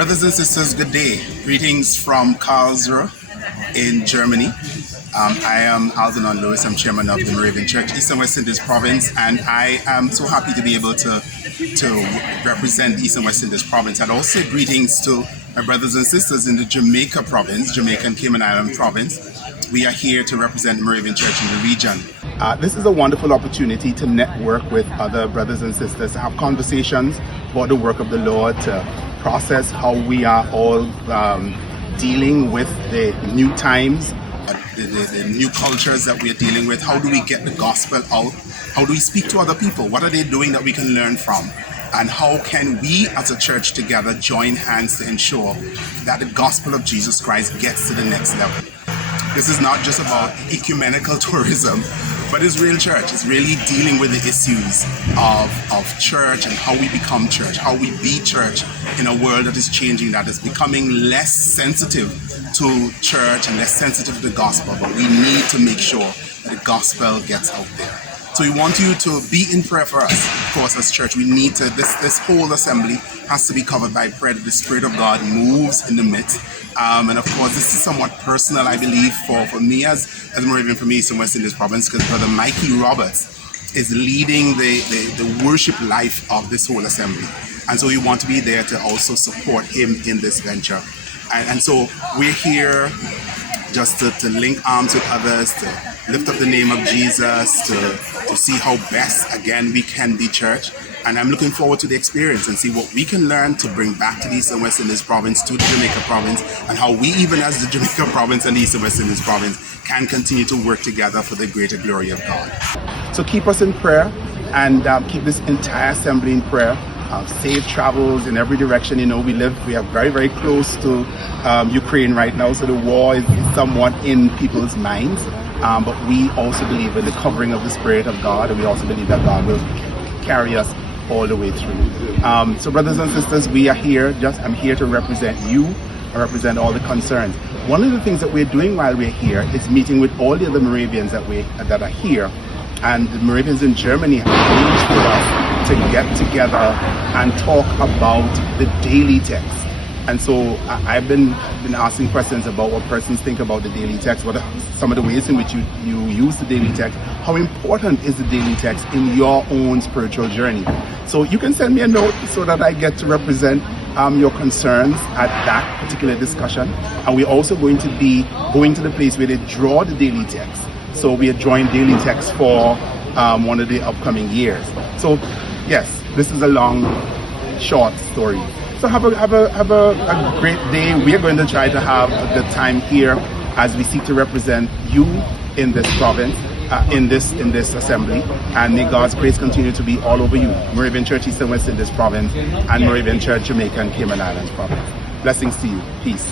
Brothers and sisters, good day. Greetings from Karlsruhe in Germany. I am Algernon Lewis. I'm chairman of the Moravian Church, East and West Indies Province, and I am so happy to be able to represent the East and West Indies Province. And also greetings to my brothers and sisters in the Jamaica Province, Jamaica and Cayman Island Province. We are here to represent the Moravian Church in the region. This is a wonderful opportunity to network with other brothers and sisters, to have conversations about the work of the Lord, to process how we are all dealing with the new times, the new cultures that we are dealing with. How do we get the gospel out? How do we speak to other people? What are they doing that we can learn from? And how can we as a church together join hands to ensure that the gospel of Jesus Christ gets to the next level? This is not just about ecumenical tourism, but it's real church. It's really dealing with the issues of church and how we become church, how we be church in a world that is changing, that is becoming less sensitive to church and less sensitive to the gospel. But we need to make sure that the gospel gets out there. So we want you to be in prayer for us. Of course, as church, we need to, this whole assembly has to be covered by prayer. The Spirit of God moves in the midst. And of course, this is somewhat personal, I believe, for me as a Moravian from East and West Indies Province, because Brother Mikey Roberts is leading the worship life of this whole assembly. And so we want to be there to also support him in this venture. And so we're here just to link arms with others, to lift up the name of Jesus, to see how best, again, we can be church. And I'm looking forward to the experience and see what we can learn to bring back to the East and West Indies Province, to the Jamaica Province, and how we, even as the Jamaica Province and the East and West Indies Province, can continue to work together for the greater glory of God. So keep us in prayer and keep this entire assembly in prayer. Safe travels in every direction. You know, we are very, very close to Ukraine right now, so the war is somewhat in people's minds. But we also believe in the covering of the Spirit of God, and we also believe that God will carry us all the way through. So brothers and sisters, we are here. I'm here to represent you and represent all the concerns. One of the things that we're doing while we're here is meeting with all the other Moravians that are here. And the Moravians in Germany have arranged for us to get together and talk about the daily text. And so I've been asking questions about what persons think about the daily text, what are some of the ways in which you use the daily text, how important is the daily text in your own spiritual journey. So you can send me a note so that I get to represent your concerns at that particular discussion. And we're also going to be going to the place where they draw the daily text. So we are drawing daily text for one of the upcoming years. So yes, this is a long, short story. So have a great day. We are going to try to have a good time here as we seek to represent you in this province, in this assembly. And may God's grace continue to be all over you. Moravian Church East and West Indies Province and Moravian Church Jamaica and Cayman Islands Province. Blessings to you. Peace.